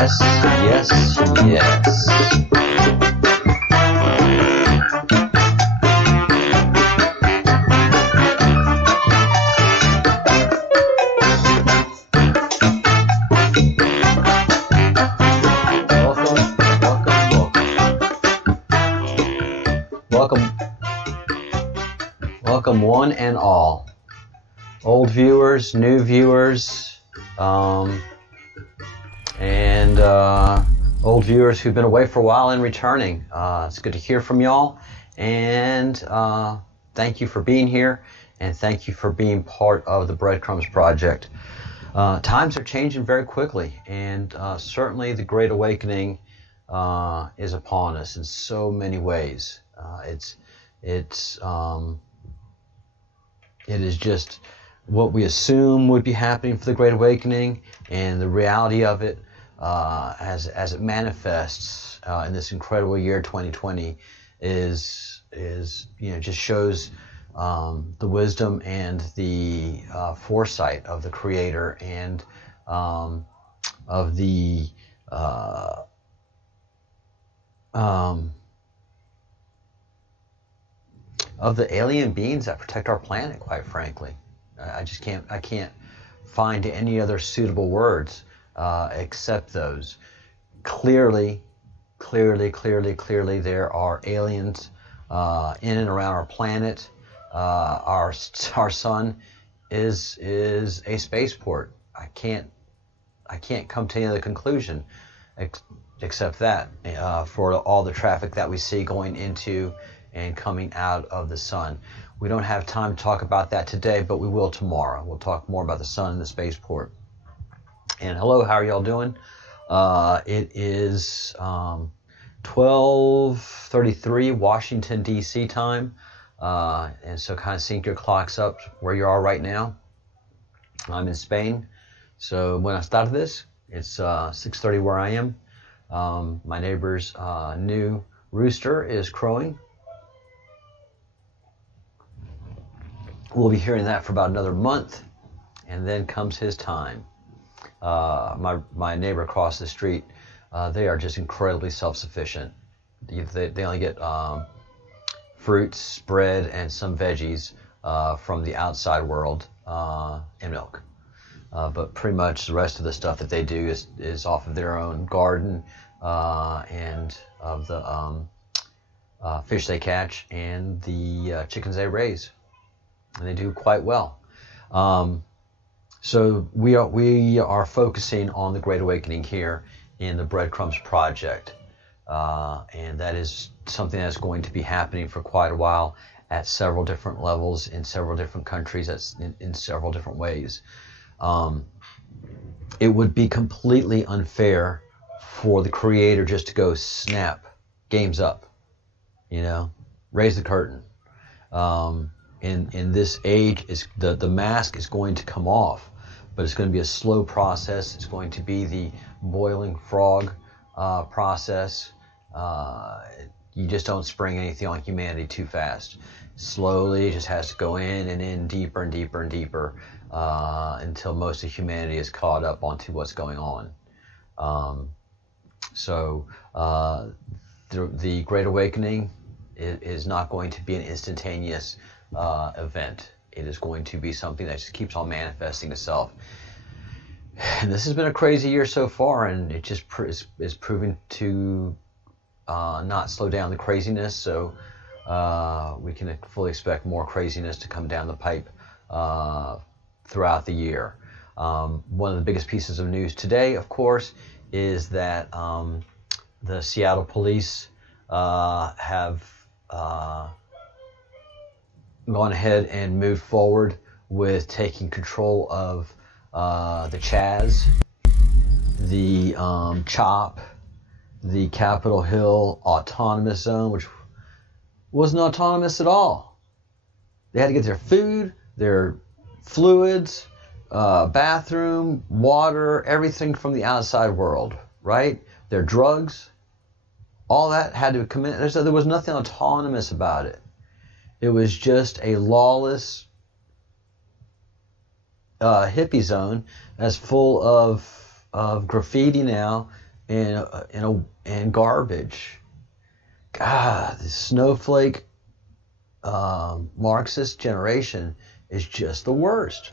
Yes, yes, yes. Welcome, welcome one and all. Old viewers, new viewers, and old viewers who've been away for a while and returning. It's good to hear from y'all, and thank you for being here, and thank you for being part of the Breadcrumbs project. Times are changing very quickly, and certainly the Great Awakening is upon us in so many ways. It is just what we assume would be happening for the Great Awakening, and the reality of it as it manifests in this incredible year 2020 is just shows the wisdom and the foresight of the Creator and of the alien beings that protect our planet, quite frankly. I can't find any other suitable words except those. Clearly, there are aliens in and around our planet. Our sun is a spaceport. I can't come to any other conclusion except that for all the traffic that we see going into and coming out of the sun. We don't have time to talk about that today, but we will tomorrow. We'll talk more about the sun and the spaceport. And hello, how are y'all doing? It is 12:33 Washington, D.C. time. And so kind of sync your clocks up where you are right now. I'm in Spain. So when I started this, it's 6:30 where I am. My neighbor's new rooster is crowing. We'll be hearing that for about another month, and then comes his time. My neighbor across the street, they are just incredibly self-sufficient. They only get fruits, bread, and some veggies from the outside world and milk. But pretty much the rest of the stuff that they do is off of their own garden and of the fish they catch and the chickens they raise. And they do quite well. So we are focusing on the Great Awakening here in the Breadcrumbs project, and that is something that's going to be happening for quite a while at several different levels in several different countries, in several different ways. It would be completely unfair for the Creator just to go snap, game's up, raise the curtain. In this age, the mask is going to come off, but it's going to be a slow process. It's going to be the boiling frog process. You just don't spring anything on humanity too fast. Slowly, it just has to go in and in deeper and deeper and deeper until most of humanity is caught up onto what's going on. So the Great Awakening is not going to be an instantaneous event. It is going to be something that just keeps on manifesting itself. And this has been a crazy year so far, and it just is proving to not slow down the craziness. So we can fully expect more craziness to come down the pipe throughout the year. One of the biggest pieces of news today, of course, is that the Seattle police have gone ahead and moved forward with taking control of the Chaz, the CHOP, the Capitol Hill Autonomous Zone, which wasn't autonomous at all. They had to get their food, their fluids, bathroom, water, everything from the outside world, right? Their drugs, all that had to come in. There was nothing autonomous about it. It was just a lawless hippie zone that's full of graffiti now and garbage. God, this snowflake Marxist generation is just the worst.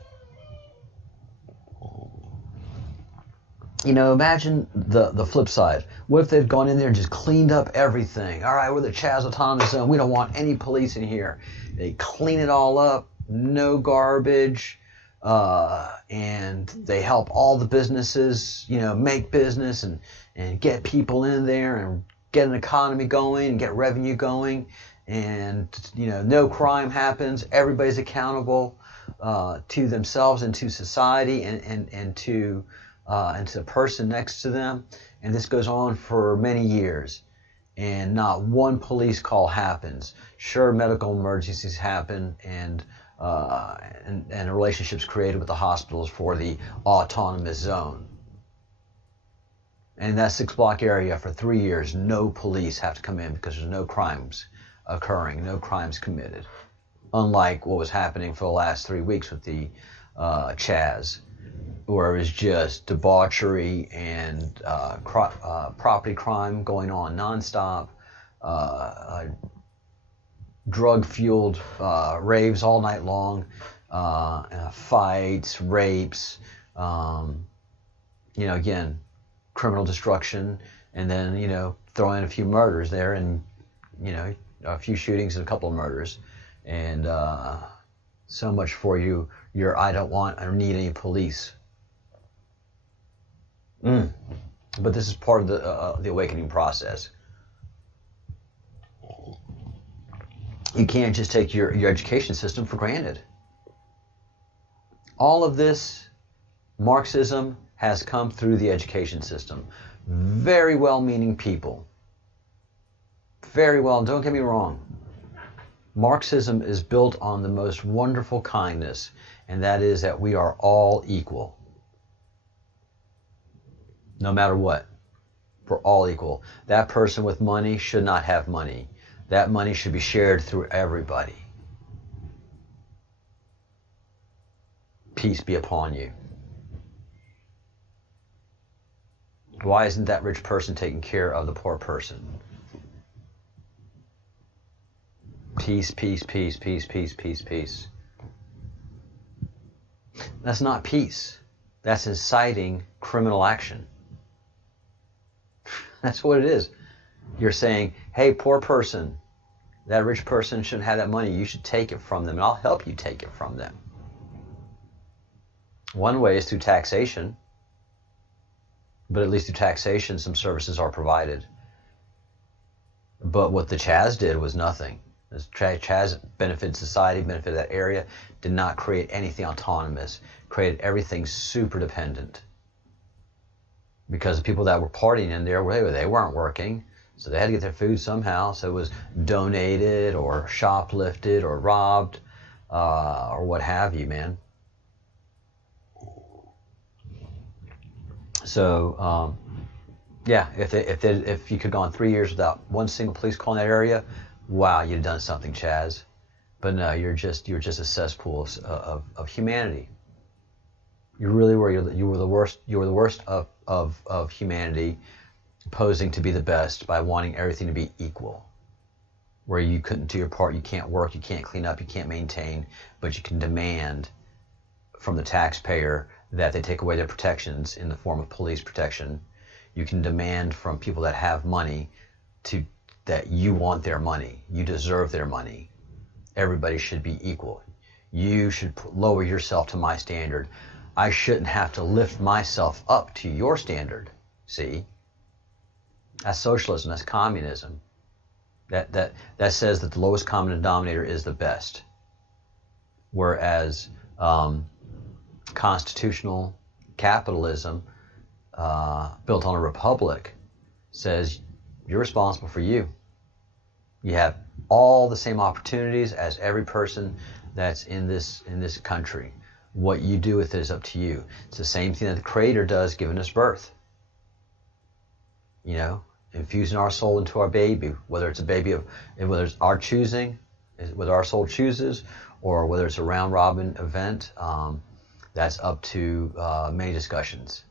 You know, imagine the flip side. What if they'd gone in there and just cleaned up everything? All right, we're the Chaz Autonomous Zone. We don't want any police in here. They clean it all up, no garbage, and they help all the businesses, you know, make business and get people in there and get an economy going and get revenue going. And, you know, no crime happens. Everybody's accountable to themselves and to society and to the person next to them. And this goes on for many years. And not one police call happens. Sure, medical emergencies happen and relationships created with the hospitals for the autonomous zone. And that 6-block area for 3 years, no police have to come in because there's no crimes occurring, no crimes committed. Unlike what was happening for the last 3 weeks with the Chaz, where it was just debauchery and property crime going on nonstop, drug-fueled raves all night long, fights, rapes, you know, again, criminal destruction, and then, you know, throw in a few murders there, and, you know, a few shootings and a couple of murders, and so much for your I don't need any police. But this is part of the awakening process. You can't just take your education system for granted. All of this Marxism has come through the education system. Very well-meaning people. Very well, don't get me wrong. Marxism is built on the most wonderful kindness, and that is that we are all equal. No matter what, we're all equal. That person with money should not have money. That money should be shared through everybody. Peace be upon you. Why isn't that rich person taking care of the poor person? Peace, peace, peace, peace, peace, peace, peace. That's not peace. That's inciting criminal action. That's what it is. You're saying, hey, poor person, that rich person shouldn't have that money. You should take it from them, and I'll help you take it from them. One way is through taxation, but at least through taxation, some services are provided. But what the Chaz did was nothing. The Chaz benefited society, benefited that area, did not create anything autonomous, created everything super dependent. Because the people that were partying in there, they weren't working, so they had to get their food somehow. So it was donated or shoplifted or robbed or what have you, man. So yeah, if you could have gone 3 years without one single police call in that area, wow, you'd have done something, Chaz. But no, you're just a cesspool of humanity. You really were. You were the worst. You were the worst of humanity, posing to be the best by wanting everything to be equal. Where you couldn't do your part, you can't work, you can't clean up, you can't maintain, but you can demand from the taxpayer that they take away their protections in the form of police protection. You can demand from people that have money that you want their money, you deserve their money. Everybody should be equal. You should lower yourself to my standard. I shouldn't have to lift myself up to your standard. See? That's socialism, that's communism. That says that the lowest common denominator is the best. Whereas constitutional capitalism, built on a republic, says you're responsible for you. You have all the same opportunities as every person that's in this country. What you do with it is up to you. It's the same thing that the Creator does, giving us birth. You know, infusing our soul into our baby, whether it's a baby whether it's our choosing, whether our soul chooses, or whether it's a round robin event. That's up to many discussions.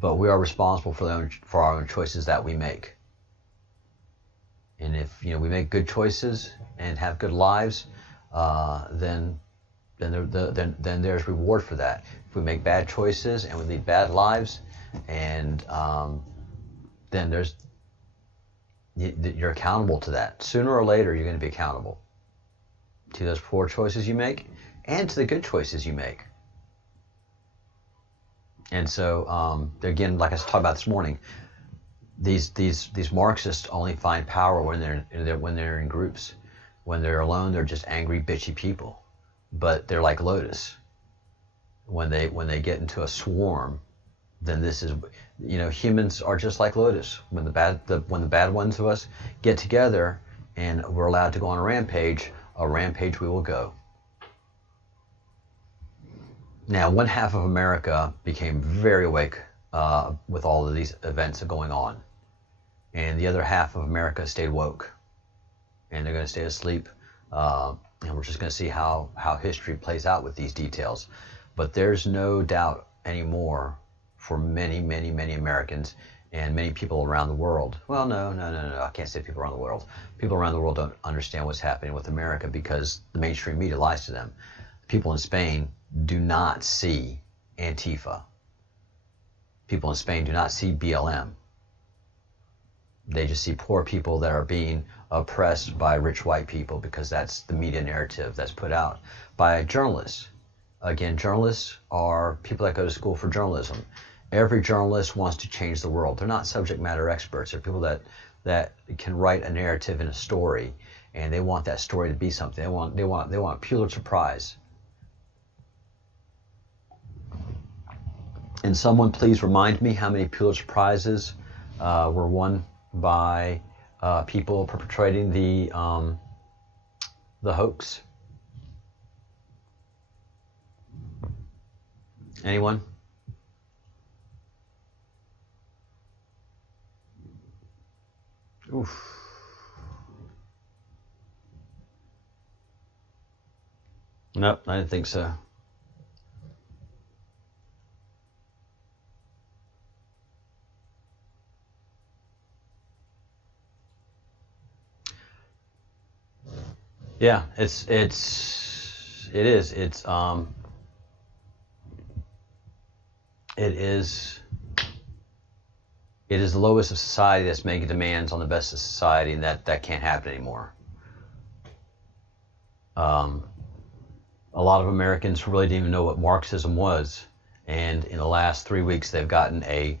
but we are responsible for our own choices that we make. And if we make good choices and have good lives, then there's reward for that. If we make bad choices and we lead bad lives, and then you're accountable to that. Sooner or later, you're going to be accountable to those poor choices you make and to the good choices you make. And so, again, like I was talking about this morning, these Marxists only find power when they're in groups. When they're alone, they're just angry, bitchy people. But they're like lotus. When they get into a swarm, then this is, humans are just like lotus. When the bad ones of us get together and we're allowed to go on a rampage we will go. Now, one half of America became very awake with all of these events going on, and the other half of America stayed woke, and they're going to stay asleep. And we're just going to see how history plays out with these details. But there's no doubt anymore for many, many, many Americans and many people around the world. Well, no, I can't say people around the world. People around the world don't understand what's happening with America because the mainstream media lies to them. People in Spain do not see Antifa. People in Spain do not see BLM. They just see poor people that are being oppressed by rich white people because that's the media narrative that's put out by journalists. Again, journalists are people that go to school for journalism. Every journalist wants to change the world. They're not subject matter experts. They're people that can write a narrative in a story, and they want that story to be something. They want a Pulitzer Prize. And someone please remind me how many Pulitzer Prizes were won by people perpetrating the hoax. Anyone? Oof. Nope, I didn't think so. Yeah, it is. It is the lowest of society that's making demands on the best of society, and that can't happen anymore. A lot of Americans really didn't even know what Marxism was, and in the last 3 weeks they've gotten a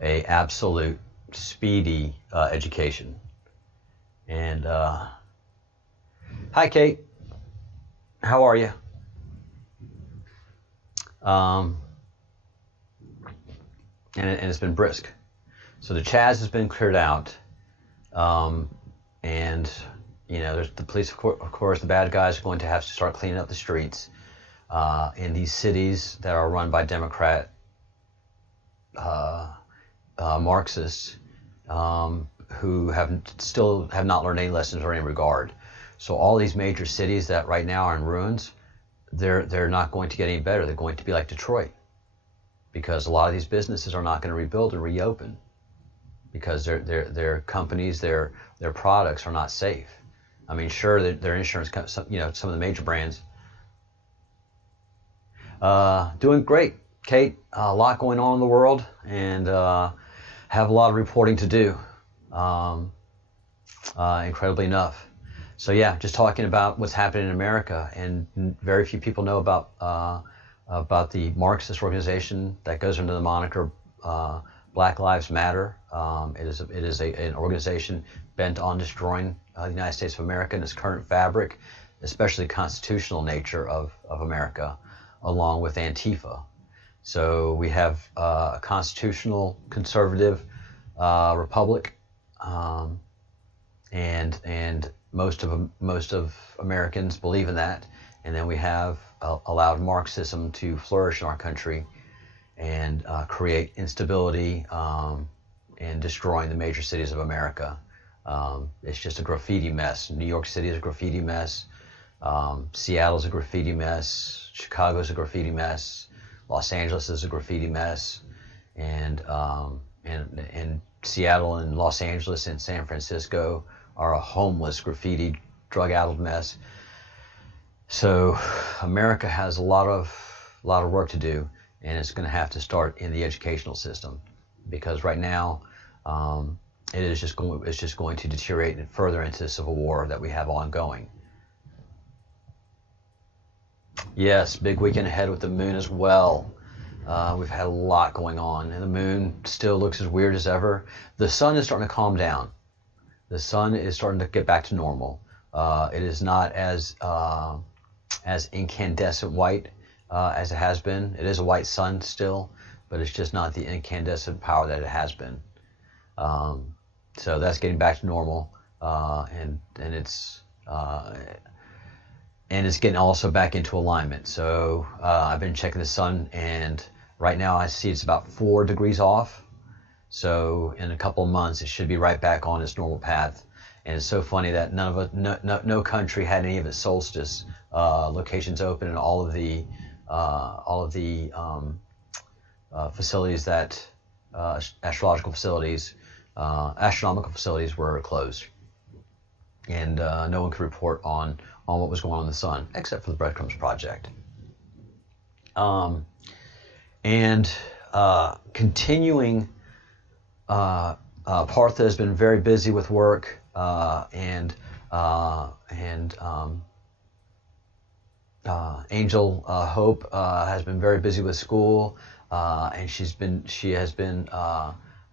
absolute speedy education. And hi, Kate. How are you? And it's been brisk. So the Chaz has been cleared out, and there's the police. Of course, the bad guys are going to have to start cleaning up the streets in these cities that are run by Democrat Marxists who still have not learned any lessons or any regard. So all these major cities that right now are in ruins, they're not going to get any better. They're going to be like Detroit, because a lot of these businesses are not going to rebuild and reopen because their companies, their products are not safe. I mean, sure, their insurance, some of the major brands. Doing great, Kate. A lot going on in the world, and have a lot of reporting to do. Incredibly enough. So yeah, just talking about what's happening in America, and very few people know about the Marxist organization that goes under the moniker Black Lives Matter. It is an organization bent on destroying the United States of America and its current fabric, especially the constitutional nature of America, along with Antifa. So we have a constitutional conservative republic, and most of Americans believe in that. And then we have allowed Marxism to flourish in our country and create instability and destroying the major cities of America. It's just a graffiti mess. New York City is a graffiti mess. Seattle's a graffiti mess. Chicago's a graffiti mess. Los Angeles is a graffiti mess. and Seattle and Los Angeles and San Francisco are a homeless, graffiti, drug-addled mess. So America has a lot of work to do, and it's going to have to start in the educational system, because right now it's just going to deteriorate further into the civil war that we have ongoing. Yes, big weekend ahead with the moon as well. We've had a lot going on, and the moon still looks as weird as ever. The sun is starting to calm down. The sun is starting to get back to normal. It is not as incandescent white as it has been. It is a white sun still, but it's just not the incandescent power that it has been. So that's getting back to normal, and it's getting also back into alignment. So I've been checking the sun, and right now I see it's about 4 degrees off. So in a couple of months, it should be right back on its normal path. And it's so funny that no country had any of its solstice locations open, and all of the facilities that astronomical facilities were closed, and no one could report on what was going on in the sun, except for the Breadcrumbs project. Continuing, Partha has been very busy with work, Angel Hope has been very busy with school, and she has been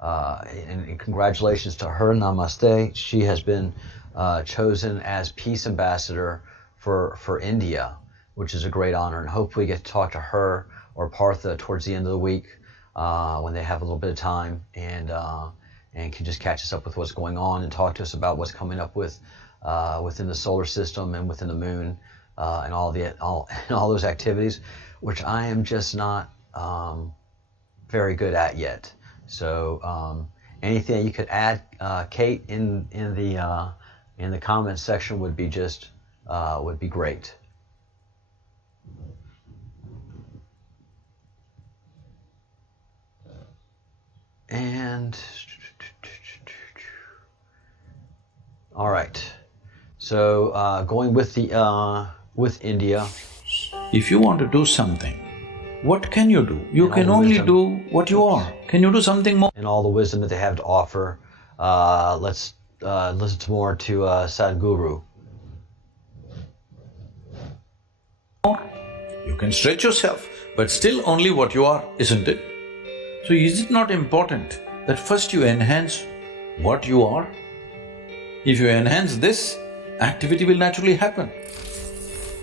and congratulations to her, namaste. She has been chosen as peace ambassador for India, which is a great honor, and hopefully get to talk to her or Partha towards the end of the week when they have a little bit of time, and can just catch us up with what's going on and talk to us about what's coming up within the solar system and within the moon, and all those activities, which I am just not very good at yet. So anything you could add, Kate, in the comments section would be great. And all right, so going with India. If you want to do something, what can you do? You can only do what you are. Can you do something more? And all the wisdom that they have to offer. Let's listen more to Sadhguru. You can stretch yourself, but still only what you are, isn't it? So is it not important that first you enhance what you are? If you enhance this, activity will naturally happen.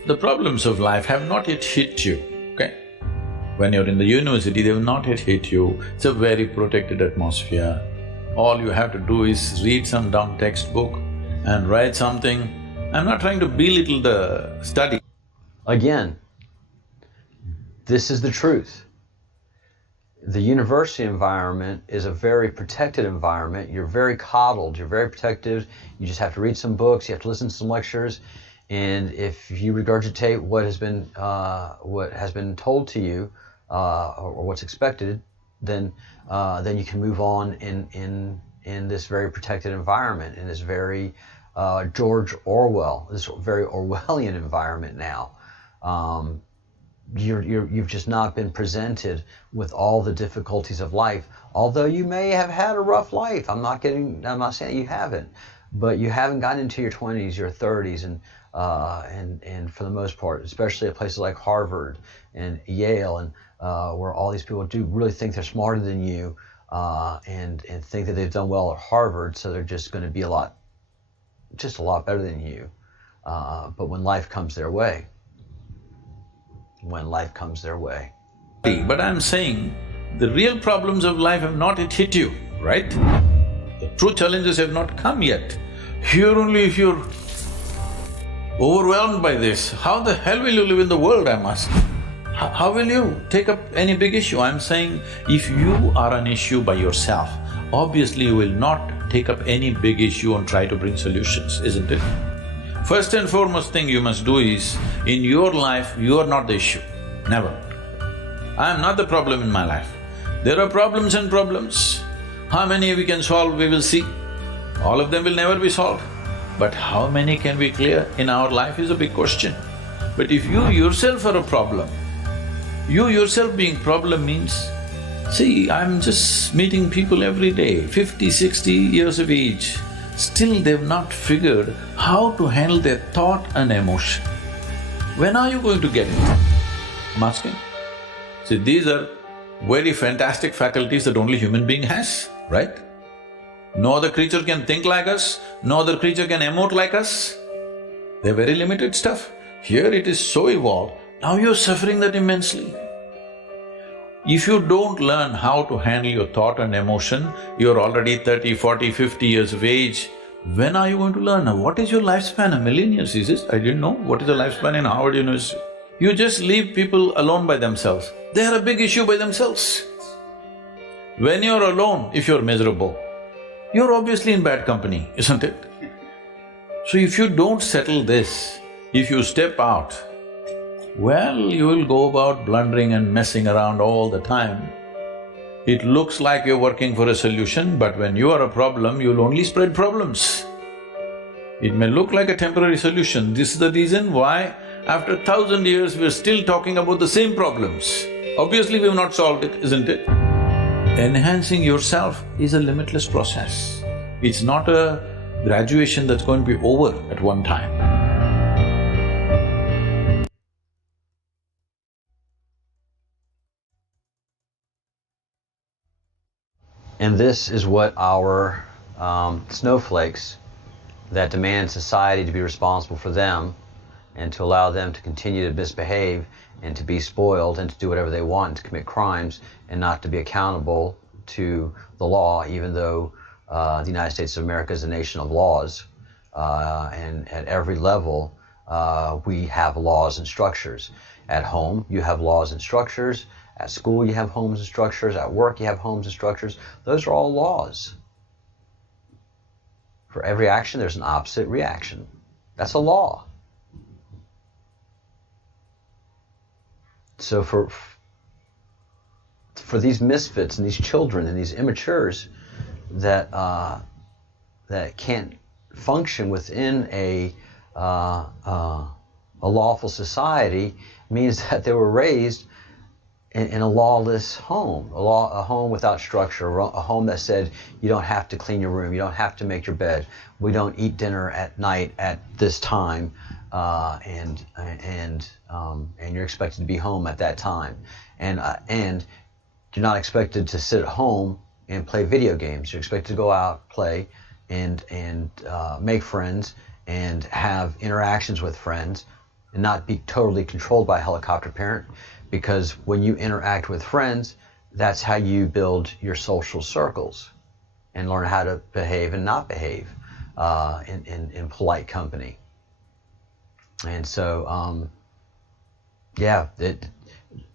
The problems of life have not yet hit you, okay? When you're in the university, they will not yet hit you. It's a very protected atmosphere. All you have to do is read some dumb textbook and write something. I'm not trying to belittle the study. Again, this is the truth. The university environment is a very protected environment. You're very coddled, you're very protected. You just have to read some books, you have to listen to some lectures, and if you regurgitate what has been told to you, or what's expected, then you can move on in this very protected environment, in this very George Orwell, this very Orwellian environment now. You've just not been presented with all the difficulties of life, although you may have had a rough life. I'm not saying you haven't, but you haven't gotten into your 20s, your 30s, and for the most part, especially at places like Harvard and Yale, and where all these people do really think they're smarter than you, and think that they've done well at Harvard, so they're just going to be a lot better than you. But when life comes their way. But I'm saying the real problems of life have not yet hit you, right? The true challenges have not come yet. Here only if you're overwhelmed by this, how the hell will you live in the world, I'm asking? How will you take up any big issue? I'm saying if you are an issue by yourself, obviously you will not take up any big issue and try to bring solutions, isn't it? First and foremost thing you must do is, in your life, you are not the issue, never. I am not the problem in my life. There are problems and problems. How many we can solve, we will see. All of them will never be solved. But how many can we clear in our life is a big question. But if you yourself are a problem, you yourself being problem means, see, I'm just meeting people every day, 50, 60 years of age, still they've not figured how to handle their thought and emotion. When are you going to get it? I'm asking. See, these are very fantastic faculties that only human being has, right? No other creature can think like us, no other creature can emote like us. They're very limited stuff. Here it is so evolved, now you're suffering that immensely. If you don't learn how to handle your thought and emotion, you're already 30, 40, 50 years of age, when are you going to learn? Now, what is your lifespan? 1,000,000 years, is it? I didn't know. What is the lifespan in Harvard University? You just leave people alone by themselves. They are a big issue by themselves. When you're alone, if you're miserable, you're obviously in bad company, isn't it? So if you don't settle this, if you step out, well, you will go about blundering and messing around all the time. It looks like you're working for a solution, but when you are a problem, you'll only spread problems. It may look like a temporary solution. This is the reason why after 1,000 years we're still talking about the same problems. Obviously we've not solved it, isn't it? Enhancing yourself is a limitless process. It's not a graduation that's going to be over at one time. And this is what our snowflakes that demand society to be responsible for them and to allow them to continue to misbehave and to be spoiled and to do whatever they want, to commit crimes and not to be accountable to the law, even though the United States of America is a nation of laws. And at every level, we have laws and structures. At home, you have laws and structures. At school, you have homes and structures. At work, you have homes and structures. Those are all laws. For every action, there's an opposite reaction. That's a law. So for these misfits and these children and these immatures that that can't function within a lawful society means that they were raised in a lawless home, a home without structure, a home that said you don't have to clean your room, you don't have to make your bed, we don't eat dinner at night at this time, and you're expected to be home at that time, and you're not expected to sit at home and play video games. You're expected to go out, play, and make friends and have interactions with friends, and not be totally controlled by a helicopter parent. Because when you interact with friends, that's how you build your social circles and learn how to behave and not behave in polite company. And so, yeah,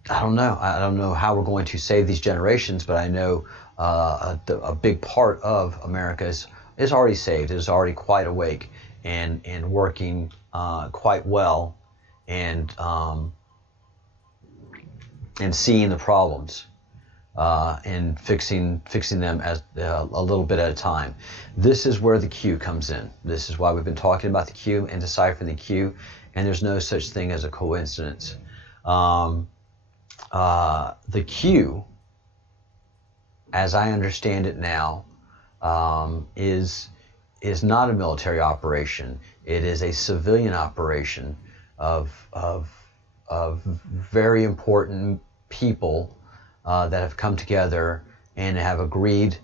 I don't know how we're going to save these generations, but I know a big part of America is already saved, is already quite awake and working quite well, and seeing the problems and fixing them as a little bit at a time. This is where the cue comes in. This is why we've been talking about the cue and deciphering the cue, and there's no such thing as a coincidence. The cue, as I understand it now, is not a military operation. It is a civilian operation of very important people that have come together and have agreed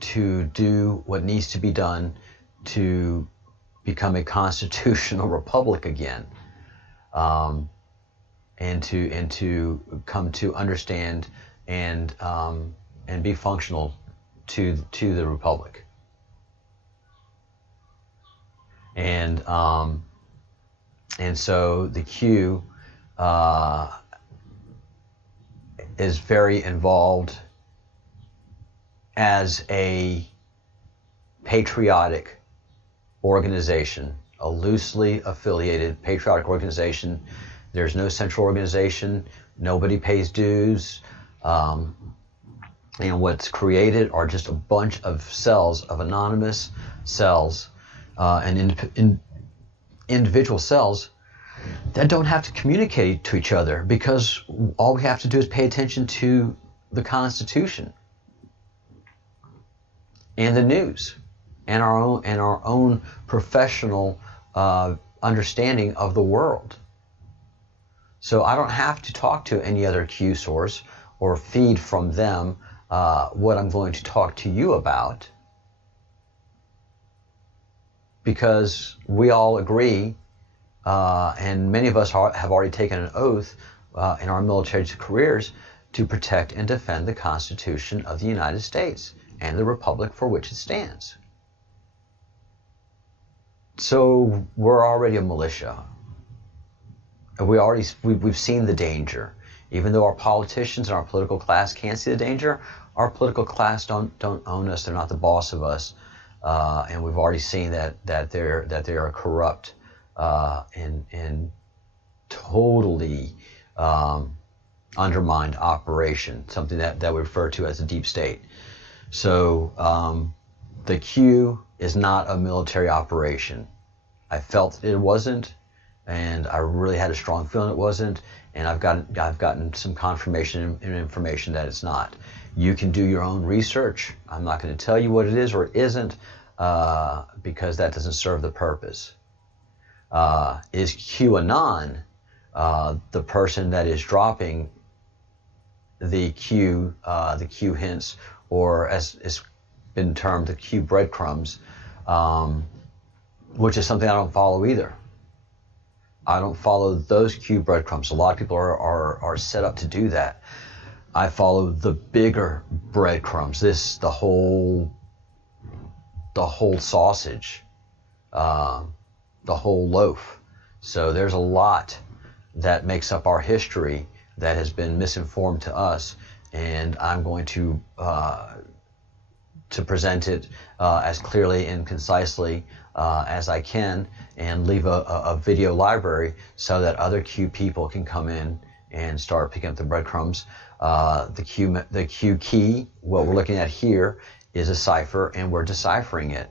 to do what needs to be done to become a constitutional republic again, and to come to understand and be functional to the republic. And so the Q is very involved as a patriotic organization, a loosely affiliated patriotic organization. There's no central organization. Nobody pays dues. And what's created are just a bunch of cells, of anonymous cells, and individual cells that don't have to communicate to each other, because all we have to do is pay attention to the Constitution and the news and our own professional understanding of the world. So I don't have to talk to any other Q source or feed from them what I'm going to talk to you about, because we all agree, and many of us have already taken an oath in our military careers to protect and defend the Constitution of the United States and the republic for which it stands. So we're already a militia. We've seen the danger. Even though our politicians and our political class can't see the danger, our political class don't own us. They're not the boss of us, and we've already seen that they are corrupt and totally undermined operation, something that we refer to as a deep state. So the Q is not a military operation. I felt it wasn't, and I really had a strong feeling it wasn't, and I've gotten some confirmation and information that it's not. You can do your own research. I'm not going to tell you what it is or isn't, because that doesn't serve the purpose. Is QAnon the person that is dropping the Q hints, or as it's been termed, the Q breadcrumbs, which is something I don't follow either. I don't follow those Q breadcrumbs. A lot of people are set up to do that. I follow the bigger breadcrumbs. The whole sausage, the whole loaf. So there's a lot that makes up our history that has been misinformed to us, and I'm going to present it as clearly and concisely as I can, and leave a video library so that other Q people can come in and start picking up the breadcrumbs. The Q key, what we're looking at here, is a cipher, and we're deciphering it.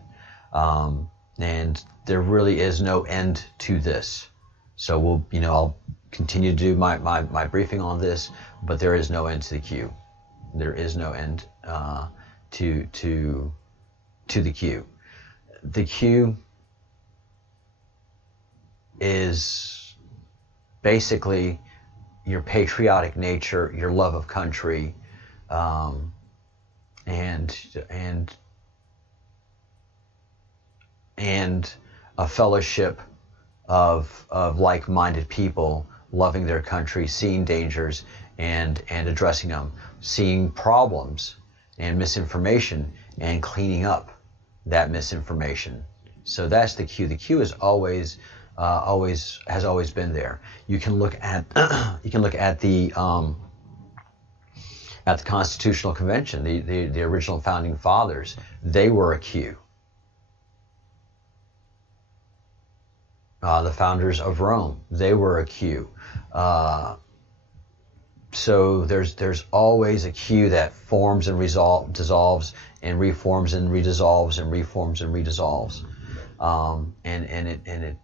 And there really is no end to this. So I'll continue to do my briefing on this, but there is no end to the Q. There is no end to the Q. The Q is basically your patriotic nature, your love of country, and a fellowship of like-minded people loving their country, seeing dangers and addressing them, seeing problems and misinformation and cleaning up that misinformation. So that's the Q. The Q is has always been there. You can look at the Constitutional Convention, the original founding fathers. They were a Q. The founders of Rome, they were a Q. So there's always a Q that forms and dissolves and reforms and redissolves and reforms and redissolves, and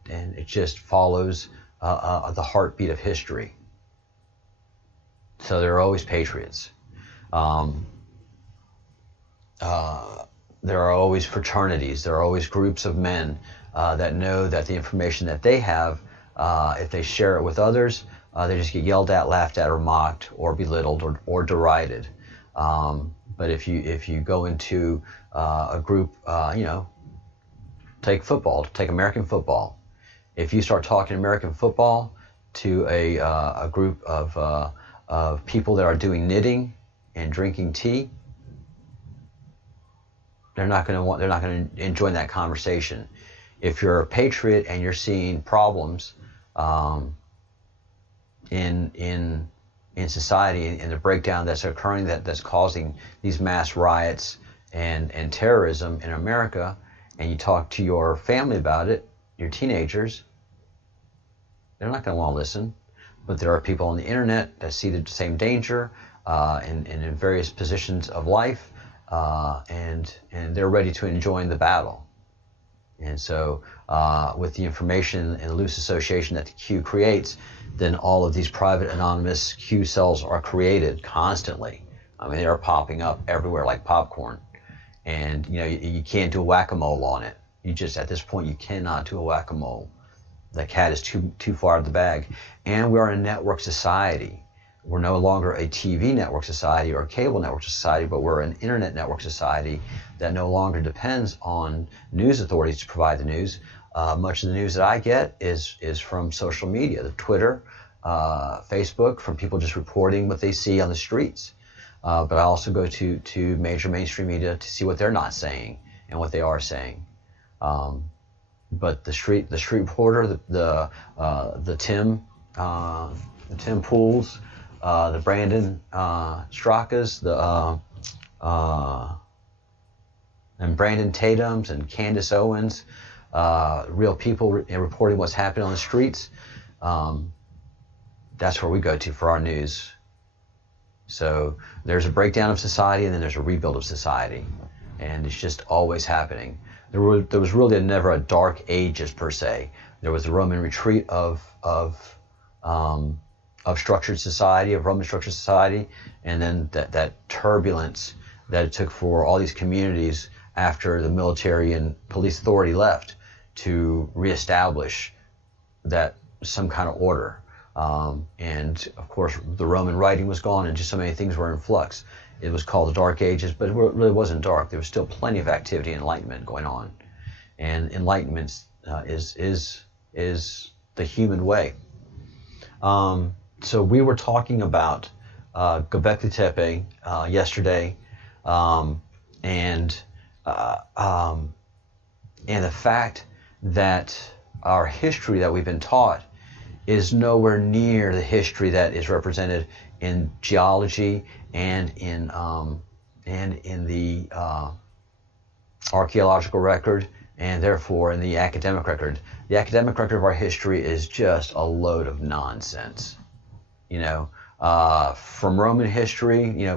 it just follows the heartbeat of history. So there are always patriots. There are always fraternities. There are always groups of men that know that the information that they have, if they share it with others, they just get yelled at, laughed at, or mocked, or belittled, or derided. But if you go into a group, take American football. If you start talking American football to a group of people that are doing knitting and drinking tea, they're not going to enjoy that conversation. If you're a patriot and you're seeing problems in society, in the breakdown that's occurring, that's causing these mass riots and terrorism in America, and you talk to your family about it, your teenagers, they're not going to want to listen. But there are people on the internet that see the same danger, in various positions of life, and they're ready to join the battle. And so with the information and loose association that the Q creates, then all of these private anonymous Q cells are created constantly. I mean, they are popping up everywhere like popcorn. And you can't do a whack-a-mole on it. You just, at this point, you cannot do a whack-a-mole. The cat is too far out of the bag. And we are a network society. We're no longer a TV network society or a cable network society, but we're an internet network society that no longer depends on news authorities to provide the news. Much of the news that I get is from social media, the Twitter, Facebook, from people just reporting what they see on the streets. But I also go to major mainstream media to see what they're not saying and what they are saying. But the street reporter, the Tim Pools, the Brandon Straka's, and Brandon Tatum's and Candace Owens, real people reporting what's happening on the streets. That's where we go to for our news. So there's a breakdown of society, and then there's a rebuild of society, and it's just always happening. There was really never a dark ages per se. There was the Roman retreat of structured society, of Roman structured society, and then that turbulence that it took for all these communities after the military and police authority left to reestablish that some kind of order. And of course the Roman writing was gone, and just so many things were in flux. It was called the Dark Ages, but it really wasn't dark. There was still plenty of activity and enlightenment going on, and enlightenment is the human way. So we were talking about Göbekli Tepe yesterday, and the fact that our history that we've been taught is nowhere near the history that is represented in geology and in the archaeological record, and therefore in the academic record. The academic record of our history is just a load of nonsense. From Roman history,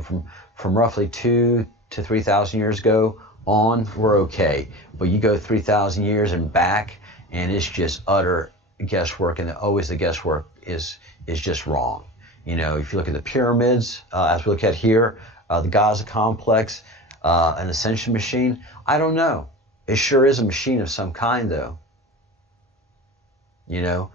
from roughly 2,000 to 3,000 years ago on, we're okay. But you go 3,000 years and back, and it's just utter guesswork, and always the guesswork is just wrong. If you look at the pyramids, as we look at here, the Gaza complex, an ascension machine, I don't know. It sure is a machine of some kind, though. The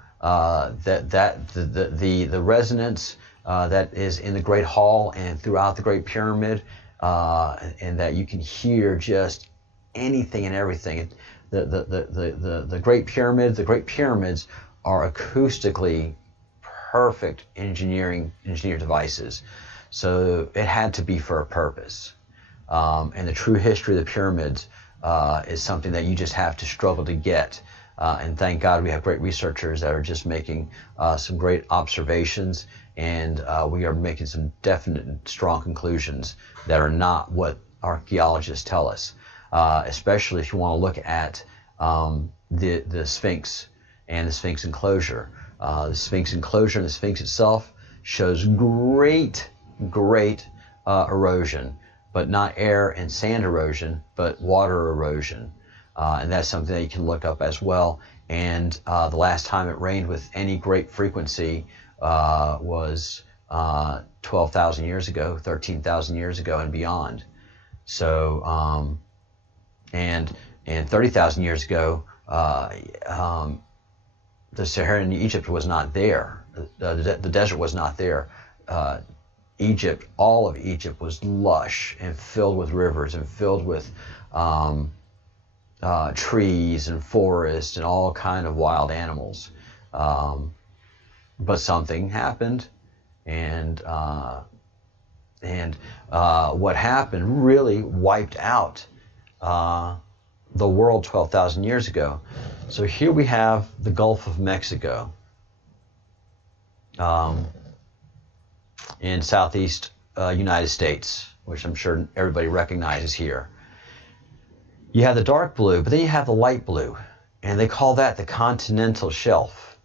resonance that is in the Great Hall and throughout the Great Pyramid, and that you can hear just anything and everything. The Great Pyramid, the Great Pyramids are acoustically perfect engineered devices. So it had to be for a purpose. And the true history of the pyramids is something that you just have to struggle to get. And thank God we have great researchers that are just making some great observations, and we are making some definite and strong conclusions that are not what archaeologists tell us. Especially if you want to look at the Sphinx and the Sphinx enclosure. The Sphinx enclosure and the Sphinx itself shows great erosion, but not air and sand erosion, but water erosion. And that's something that you can look up as well. And the last time it rained with any great frequency was 12,000 years ago, 13,000 years ago and beyond. So, and 30,000 years ago, the Saharan Egypt was not there. The desert was not there. Egypt, all of Egypt was lush and filled with rivers and filled with trees and forests and all kind of wild animals. But something happened, and what happened really wiped out the world 12,000 years ago. So here we have the Gulf of Mexico in southeast United States, which I'm sure everybody recognizes here. You have the dark blue, but then you have the light blue, and they call that the continental shelf.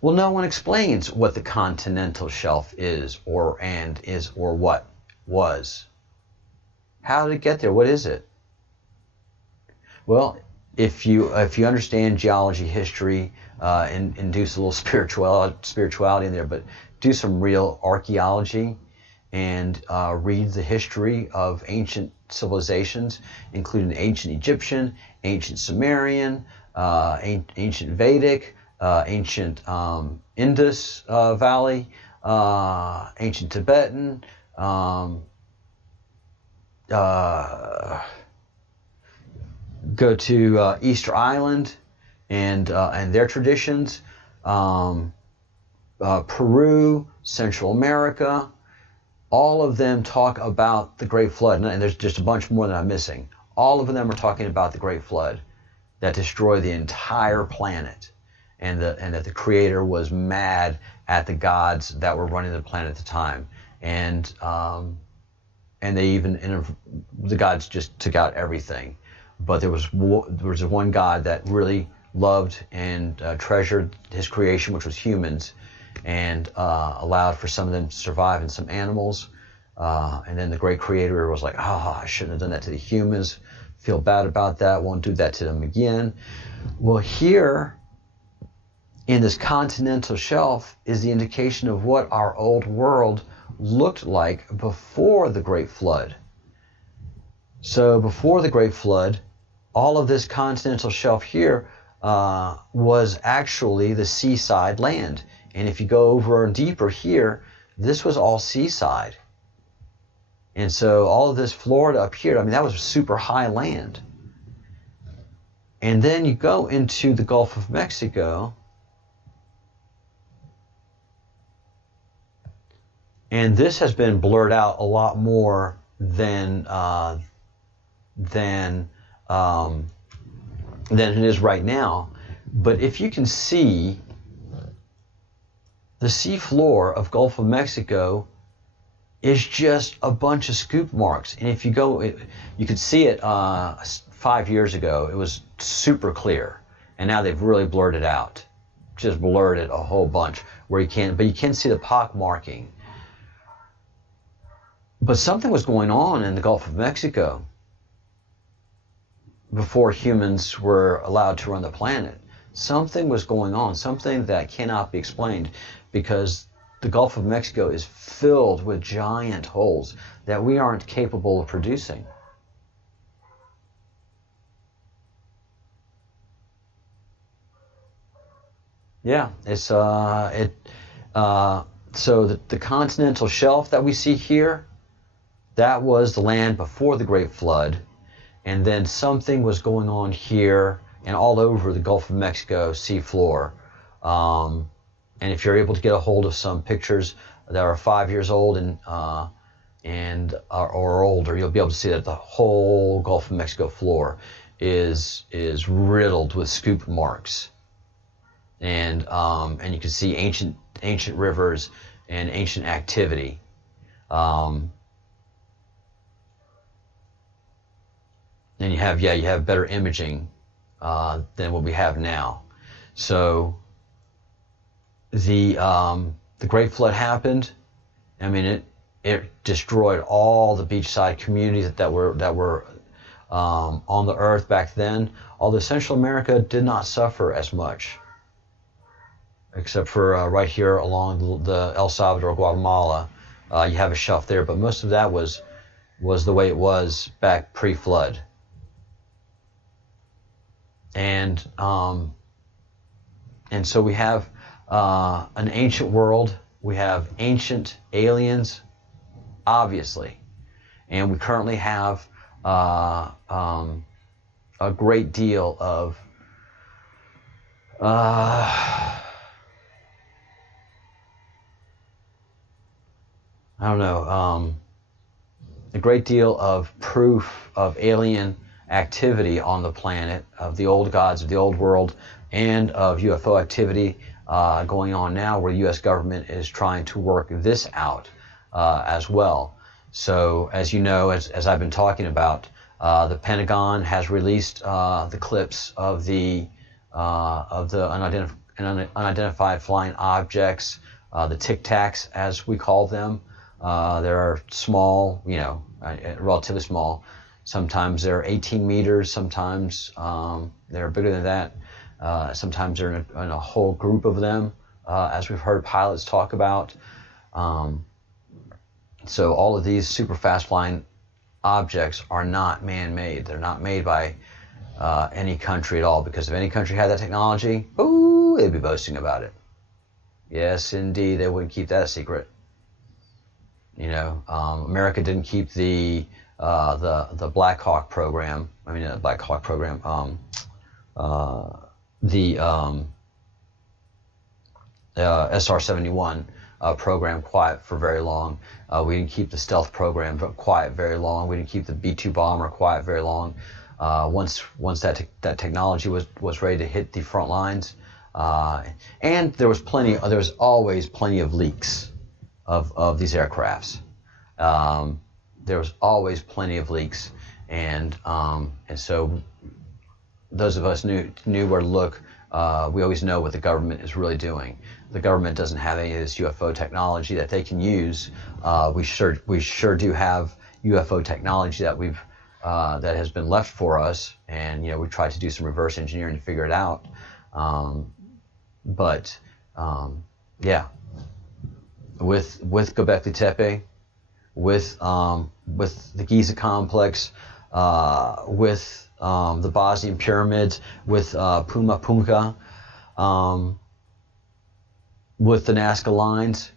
Well, no one explains what the continental shelf is, or what was. How did it get there? What is it? Well, if you understand geology, history, and do some little spirituality in there, but do some real archaeology and read the history of ancient civilizations, including ancient Egyptian, ancient Sumerian, ancient Vedic, ancient Indus Valley, ancient Tibetan, go to Easter Island and their traditions, Peru, Central America. All of them talk about the Great Flood, and there's just a bunch more that I'm missing. All of them are talking about the Great Flood that destroyed the entire planet, and that the Creator was mad at the gods that were running the planet at the time, and they even the gods just took out everything. But there was one God that really loved and treasured his creation, which was humans, and allowed for some of them to survive and some animals. And then the great Creator was like, I shouldn't have done that to the humans. Feel bad about that. Won't do that to them again. Well, here in this continental shelf is the indication of what our old world looked like before the Great Flood. So before the Great Flood, all of this continental shelf here was actually the seaside land. And if you go over deeper here, this was all seaside. And so all of this Florida up here, I mean, that was super high land. And then you go into the Gulf of Mexico, and this has been blurred out a lot more than it is right now. But if you can see the sea floor of Gulf of Mexico is just a bunch of scoop marks. And if you go, you could see it 5 years ago. It was super clear. And now they've really blurred it out. Just blurred it a whole bunch where you can't, but you can see the pock marking. But something was going on in the Gulf of Mexico before humans were allowed to run the planet. Something was going on, something that cannot be explained, because the Gulf of Mexico is filled with giant holes that we aren't capable of producing. Yeah, it's so the continental shelf that we see here, that was the land before the Great Flood, and then something was going on here and all over the Gulf of Mexico seafloor. And if you're able to get a hold of some pictures that are 5 years old or older, you'll be able to see that the whole Gulf of Mexico floor is riddled with scoop marks, and you can see ancient rivers and ancient activity. And you have better imaging than what we have now. So the Great Flood happened. I mean, it destroyed all the beachside communities that were on the earth back then. Although Central America did not suffer as much, except for right here along the El Salvador, Guatemala. You have a shelf there, but most of that was the way it was back pre-flood. And so we have an ancient world, we have ancient aliens, obviously, and we currently have a great deal of a great deal of proof of alien activity on the planet, of the old gods of the old world, and of UFO activity going on now, where the U.S. government is trying to work this out as well. So, as you know, as I've been talking about, the Pentagon has released the clips of the and unidentified flying objects, the Tic Tacs as we call them. They're small, relatively small. Sometimes they're 18 meters, sometimes they're bigger than that. Sometimes they're in a whole group of them, as we've heard pilots talk about. So all of these super fast flying objects are not man-made. They're not made by any country at all, because if any country had that technology, ooh, they'd be boasting about it. Yes, indeed, they wouldn't keep that a secret. America didn't keep the Black Hawk program. I mean, the Black Hawk program. The SR-71 program quiet for very long. We didn't keep the stealth program quiet very long. We didn't keep the B-2 bomber quiet very long. Once that technology was ready to hit the front lines, and there was always plenty of leaks of these aircrafts. There was always plenty of leaks, and so those of us knew where to look. We always know what the government is really doing. The government doesn't have any of this UFO technology that they can use. We sure do have UFO technology that has been left for us, and we tried to do some reverse engineering to figure it out. Yeah, with Göbekli Tepe, with the Giza complex, with the Bosnian pyramids, with Pumka, with the Nazca lines,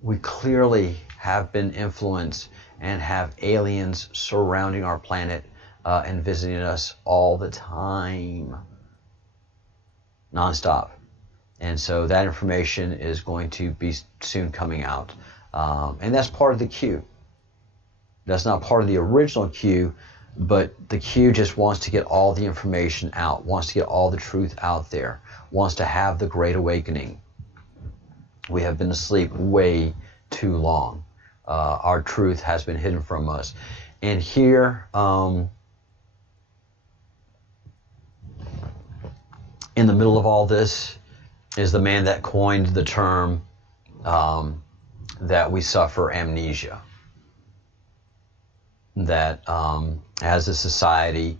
we clearly have been influenced and have aliens surrounding our planet and visiting us all the time, nonstop. And so that information is going to be soon coming out. And that's part of the queue. That's not part of the original queue, but the queue just wants to get all the information out, wants to get all the truth out there, wants to have the Great Awakening. We have been asleep way too long. Our truth has been hidden from us. And here, in the middle of all this, is the man that coined the term that we suffer amnesia. That as a society,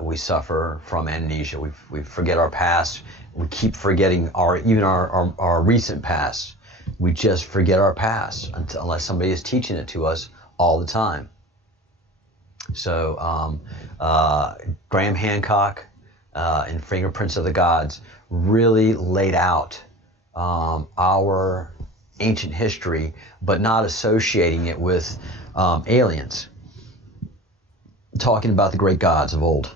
we suffer from amnesia. We forget our past. We keep forgetting our recent past. We just forget our past unless somebody is teaching it to us all the time. So Graham Hancock in Fingerprints of the Gods really laid out our ancient history, but not associating it with aliens. Talking about the great gods of old,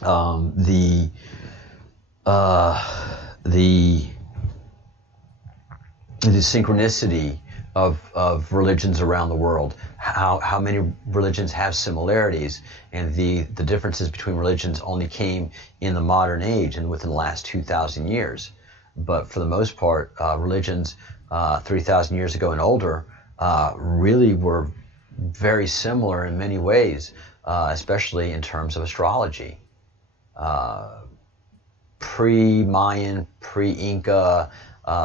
the synchronicity of religions around the world, how many religions have similarities, and the differences between religions only came in the modern age and within the last 2,000 years. But for the most part, religions 3,000 years ago and older really were very similar in many ways, especially in terms of astrology. Pre-Mayan, pre-Inca,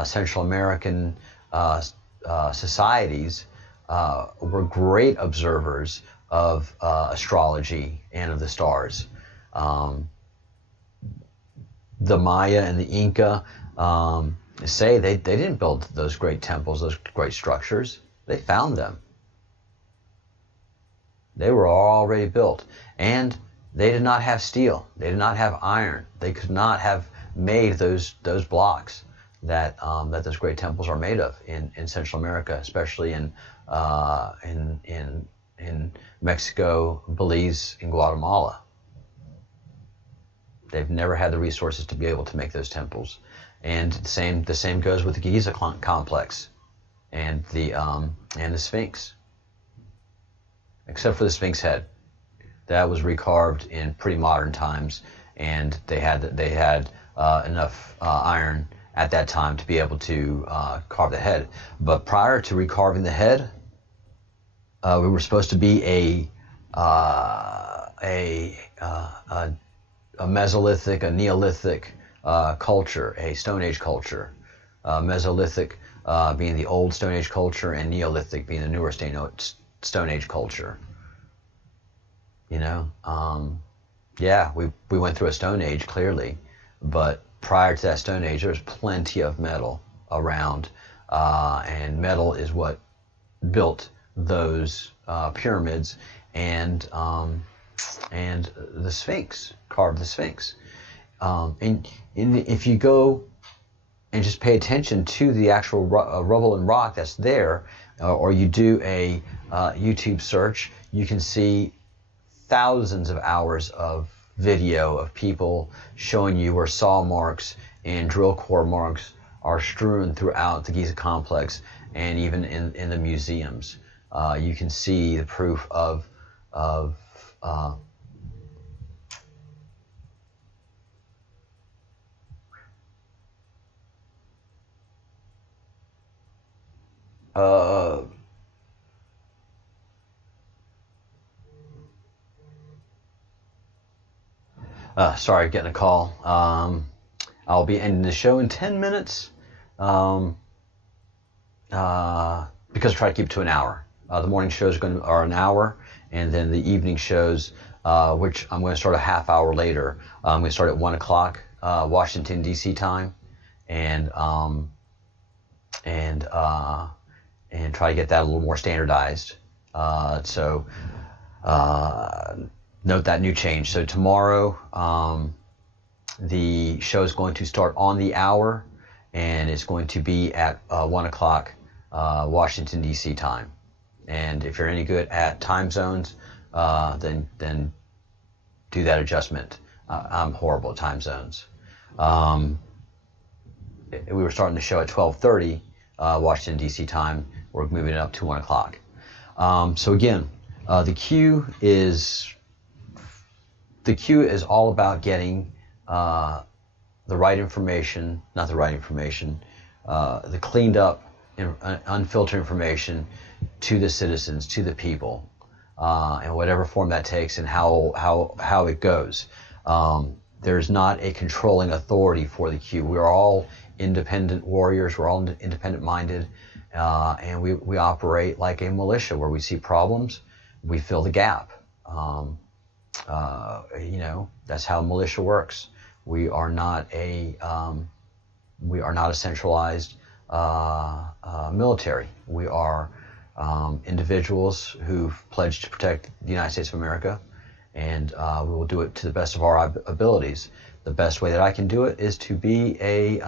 Central American societies were great observers of astrology and of the stars. The Maya and the Inca say they didn't build those great temples, those great structures. They found them. They were already built, and they did not have steel. They did not have iron. They could not have made those blocks that those great temples are made of in Central America, especially in Mexico, Belize, and Guatemala. They've never had the resources to be able to make those temples. And the same goes with the Giza complex and the Sphinx, except for the Sphinx head. That was recarved in pretty modern times, and they had enough iron at that time to be able to carve the head. But prior to recarving the head, we were supposed to be a Mesolithic, a Neolithic culture, a Stone Age culture. Mesolithic being the old Stone Age culture, and Neolithic being the newer Stone Age culture. You know, yeah, we went through a Stone Age, clearly, but prior to that Stone Age, there was plenty of metal around, and metal is what built those pyramids and the Sphinx, carved the Sphinx. And if you go and just pay attention to the actual rubble and rock that's there, or you do a YouTube search, you can see thousands of hours of video of people showing you where saw marks and drill core marks are strewn throughout the Giza complex, and even in the museums. You can see the proof of sorry, getting a call. I'll be ending the show in 10 minutes because I try to keep it to an hour. The morning shows are an hour, and then the evening shows, which I'm going to start a half hour later. I'm going to start at 1 o'clock Washington D.C. time, and try to get that a little more standardized. So note that new change. So tomorrow, the show is going to start on the hour, and it's going to be at 1 o'clock Washington D.C. time. And if you're any good at time zones, then do that adjustment. I'm horrible at time zones. We were starting the show at 12:30 Washington D.C. time. We're moving it up to 1 o'clock. So again, the Q is all about getting the right information, not the right information, the cleaned up, unfiltered information to the citizens, to the people, in whatever form that takes and how it goes. There's not a controlling authority for the Q. We are all independent warriors. We're all independent minded, and we operate like a militia where we see problems, we fill the gap. That's how militia works. We are not a centralized military. We are individuals who've pledged to protect the United States of America, and we will do it to the best of our abilities. The best way that I can do it is to be a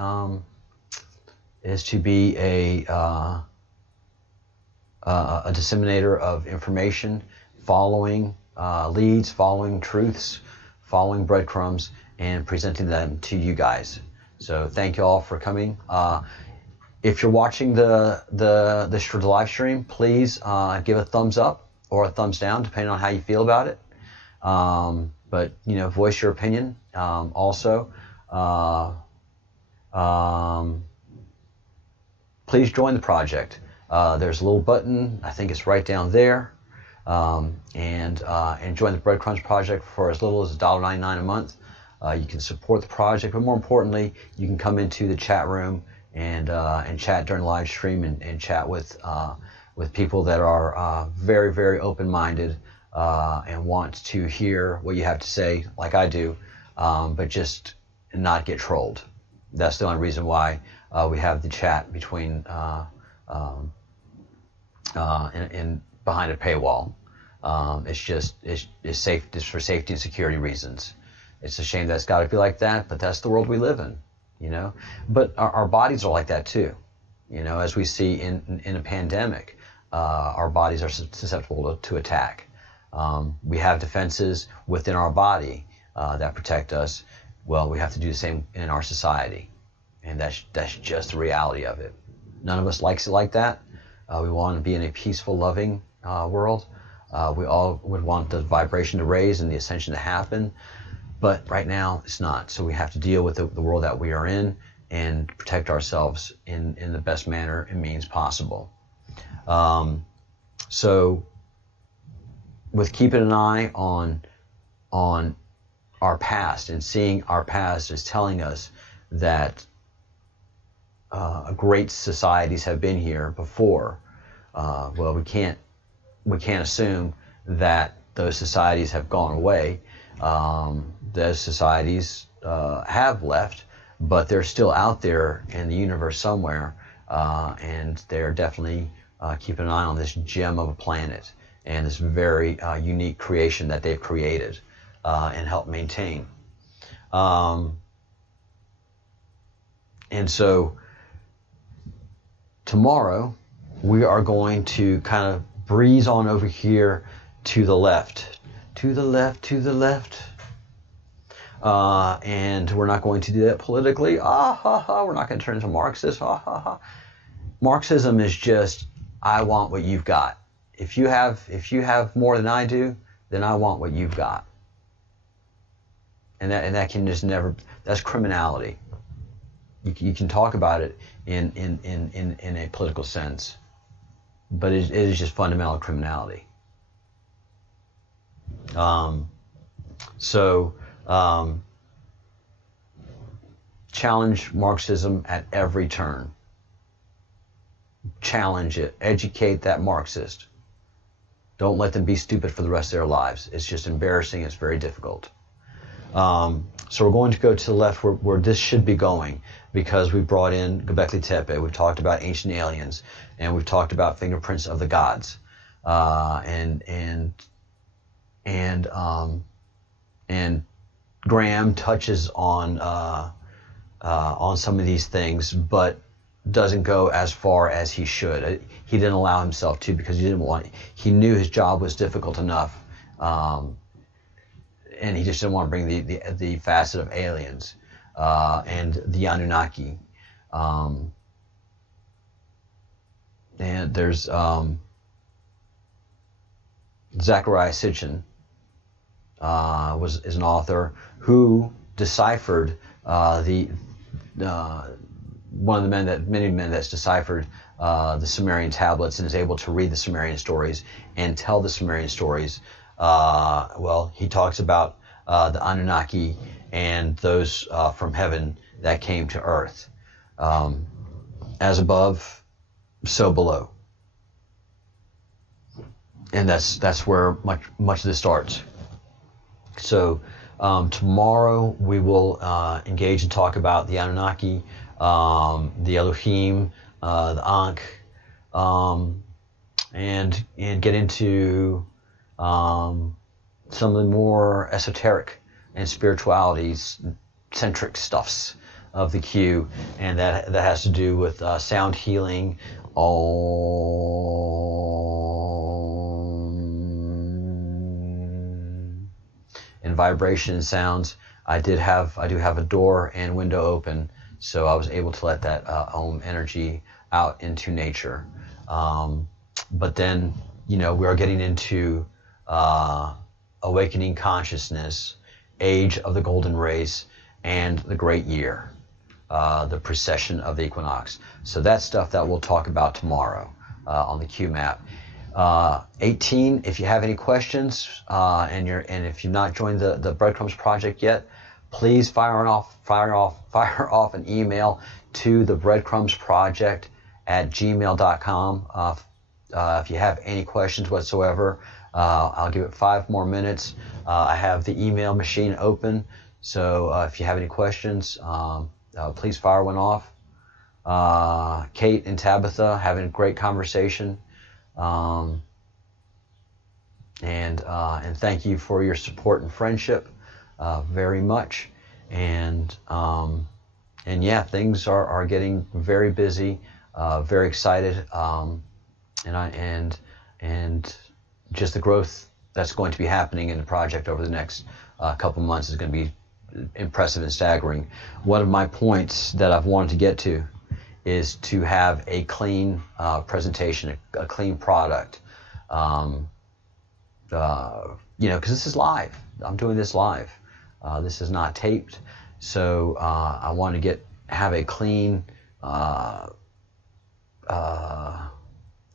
disseminator of information, following leads, following truths, following breadcrumbs, and presenting them to you guys. So thank you all for coming. If you're watching the live stream, please give a thumbs up or a thumbs down, depending on how you feel about it. But voice your opinion. Also, please join the project. There's a little button, I think it's right down there, and join the Breadcrumbs project for as little as $1.99 a month. You can support the project, but more importantly, you can come into the chat room and chat during the live stream and chat with people that are very, very open-minded and want to hear what you have to say, like I do, but just not get trolled. That's the only reason why we have the chat between and behind a paywall. It's safe, just for safety and security reasons. It's a shame that it's got to be like that, but that's the world we live in, But our bodies are like that too, as we see in a pandemic. Our bodies are susceptible to attack. We have defenses within our body that protect us. Well, we have to do the same in our society, and that's just the reality of it. None of us likes it like that. We want to be in a peaceful, loving world. We all would want the vibration to raise and the ascension to happen, but right now it's not. So we have to deal with the world that we are in and protect ourselves in the best manner and means possible. So with keeping an eye on our past and seeing our past as telling us that great societies have been here before. Well, we can't assume that those societies have gone away. Those societies have left, but they're still out there in the universe somewhere, and they're definitely keeping an eye on this gem of a planet and this very unique creation that they've created and helped maintain. And so tomorrow we are going to kind of breeze on over here to the left, to the left, to the left. And we're not going to do that politically. We're not going to turn into Marxists. Marxism is just, I want what you've got. If you have more than I do, then I want what you've got. And that can just never, that's criminality. You can talk about it in a political sense, but it is just fundamental criminality. Challenge Marxism at every turn. Challenge it. Educate that Marxist. Don't let them be stupid for the rest of their lives. It's just embarrassing. It's very difficult. So we're going to go to the left where this should be going, because we brought in Göbekli Tepe. We've talked about ancient aliens, and we've talked about fingerprints of the gods, and Graham touches on some of these things, but doesn't go as far as he should. He didn't allow himself to, because he knew his job was difficult enough. And he just didn't want to bring the facet of aliens and the Anunnaki. And there's Zecharia Sitchin is an author who deciphered many men that's deciphered the Sumerian tablets and is able to read the Sumerian stories and tell the Sumerian stories. Well, he talks about the Anunnaki and those from heaven that came to earth. As above, so below. And that's where much of this starts. So tomorrow we will engage and talk about the Anunnaki, the Elohim, the Ankh, and get into some of the more esoteric and spirituality-centric stuffs of the Q, and that has to do with sound healing, and vibration and sounds. I do have a door and window open, so I was able to let that Om energy out into nature. But then, we are getting into awakening consciousness, age of the golden race, and the great year, the precession of the equinox. So that's stuff that we'll talk about tomorrow on the Q map. 18, if you have any questions, and if you've not joined the Breadcrumbs project yet, please fire off an email to the breadcrumbsproject@gmail.com. If you have any questions whatsoever, I'll give it 5 more minutes. I have the email machine open, so if you have any questions, please fire one off. Kate and Tabitha having a great conversation, and thank you for your support and friendship very much. And yeah, things are getting very busy, very excited, and just the growth that's going to be happening in the project over the next couple months is going to be impressive and staggering. One of my points that I've wanted to get to is to have a clean presentation, a clean product. Because this is live. I'm doing this live. This is not taped. So I want to have a clean,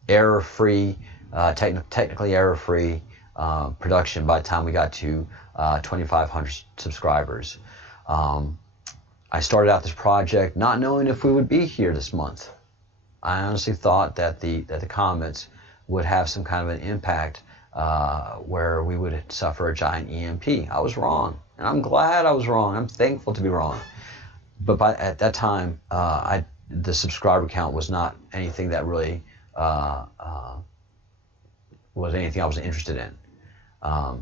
error-free, technically error-free production by the time we got to 2,500 subscribers. I started out this project not knowing if we would be here this month. I honestly thought that the comets would have some kind of an impact where we would suffer a giant EMP. I was wrong, and I'm glad I was wrong. I'm thankful to be wrong. But at that time, the subscriber count was not anything that really was anything I was interested in. But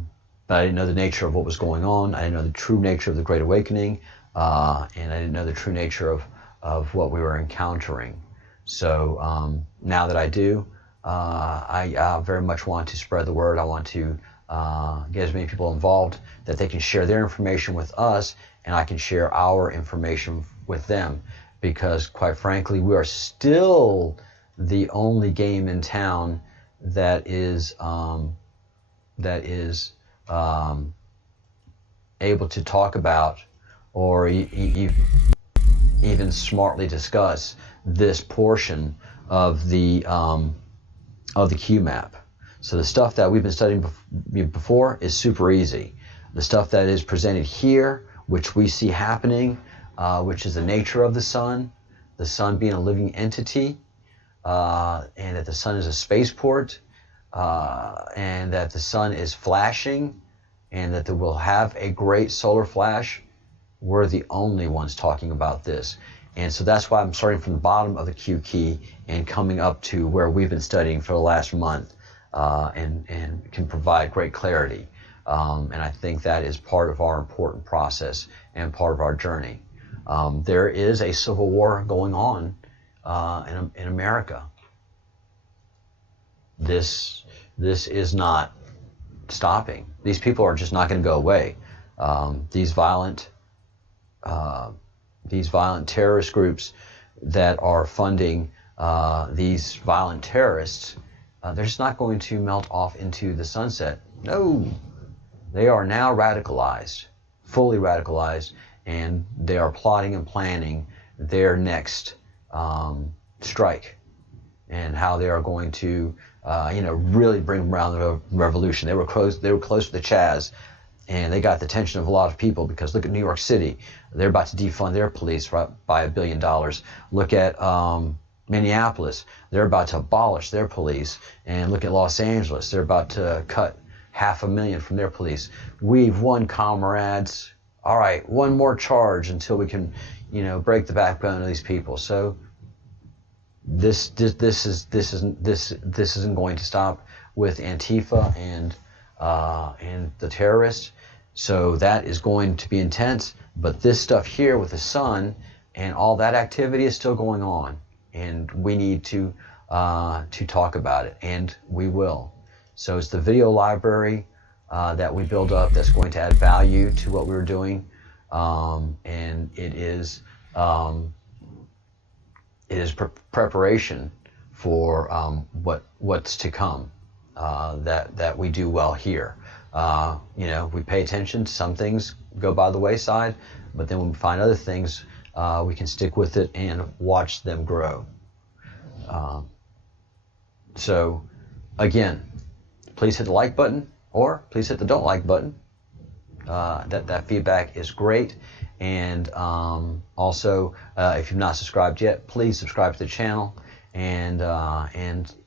I didn't know the nature of what was going on. I didn't know the true nature of the Great Awakening, and I didn't know the true nature of what we were encountering. So now that I do, I very much want to spread the word. I want to get as many people involved that they can share their information with us, and I can share our information with them. Because quite frankly, we are still the only game in town that is able to talk about or even smartly discuss this portion of the QMAP. So the stuff that we've been studying before is super easy. The stuff that is presented here, which we see happening, which is the nature of the sun being a living entity, and that the sun is a spaceport, and that the sun is flashing, and that we'll have a great solar flash. We're the only ones talking about this. And so that's why I'm starting from the bottom of the Q key and coming up to where we've been studying for the last month, and can provide great clarity. And I think that is part of our important process and part of our journey. There is a civil war going on in America. This is not stopping. These people are just not going to go away. These violent terrorist groups that are funding these violent terrorists, they're just not going to melt off into the sunset. No, they are now radicalized, fully radicalized, and they are plotting and planning their next strike, and how they are going to really bring around the revolution. They were close to the Chaz, and they got the attention of a lot of people, because look at New York City. They're about to defund their police by $1 billion. Look at Minneapolis. They're about to abolish their police. And look at Los Angeles. They're about to cut $500,000 from their police. We've won, comrades. All right, one more charge until we can, break the backbone of these people. So this isn't going to stop with Antifa and the terrorists. So that is going to be intense. But this stuff here with the sun and all that activity is still going on, and we need to talk about it, and we will. So it's the video library that we build up that's going to add value to what we're doing, and it is preparation for what's to come, that we do well here. We pay attention to some things, go by the wayside, but then when we find other things, we can stick with it and watch them grow. So again, please hit the like button, or please hit the don't like button. That feedback is great. And also, if you've not subscribed yet, please subscribe to the channel. And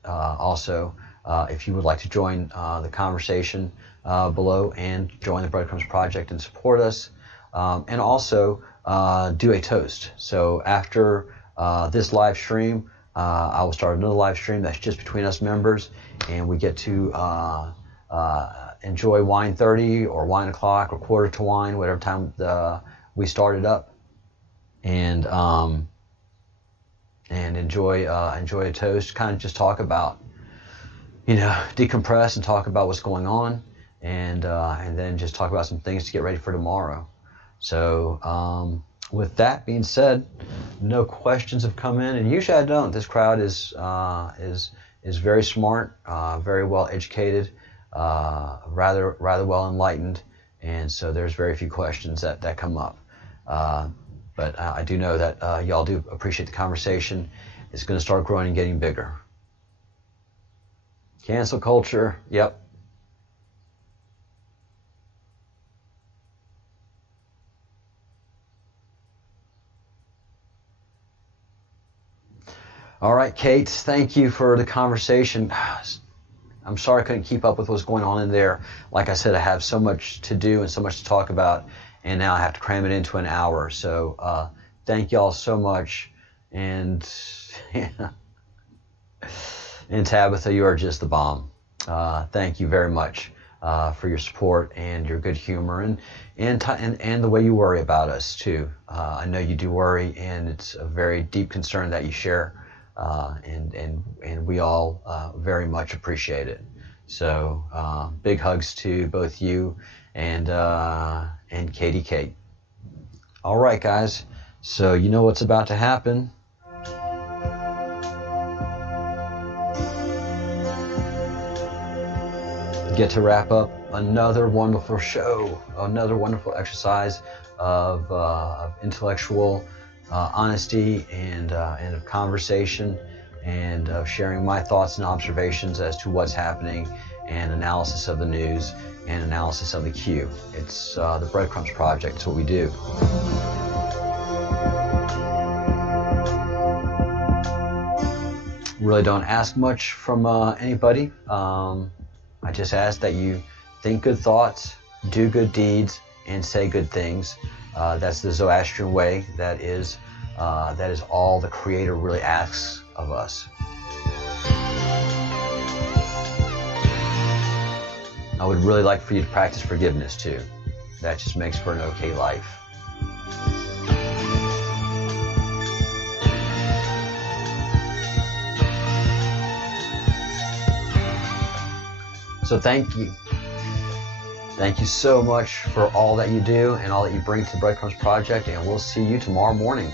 also, if you would like to join the conversation below and join the Breadcrumbs Project and support us, and also do a toast. So after this live stream, I will start another live stream that's just between us members, and we get to enjoy wine 30 or wine o'clock or quarter to wine, whatever time we started up, and enjoy a toast. Kind of just talk about, decompress and talk about what's going on, and then just talk about some things to get ready for tomorrow. So with that being said, no questions have come in, and usually I don't. This crowd is very smart, very well educated, rather well enlightened, and so there's very few questions that come up. But I do know that y'all do appreciate the conversation. It's going to start growing and getting bigger. Cancel culture, yep. All right, Kate, thank you for the conversation. I'm sorry I couldn't keep up with what's going on in there. Like I said, I have so much to do and so much to talk about, and now I have to cram it into an hour. So thank y'all so much. And, and Tabitha, you are just the bomb. Thank you very much for your support and your good humor and the way you worry about us too. I know you do worry, and it's a very deep concern that you share. And we all very much appreciate it. So big hugs to both you and Katie Kate. All right, guys. So you know what's about to happen. Get to wrap up another wonderful show, another wonderful exercise of intellectual honesty and of conversation and of sharing my thoughts and observations as to what's happening and analysis of the news and analysis of the Q. It's the Breadcrumbs Project. It's what we do. Really don't ask much from anybody. I just ask that you think good thoughts, do good deeds, and say good things. That's the Zoroastrian way. That is all the Creator really asks of us. I would really like for you to practice forgiveness too. That just makes for an okay life. So thank you. Thank you so much for all that you do and all that you bring to the Breadcrumbs Project, and we'll see you tomorrow morning.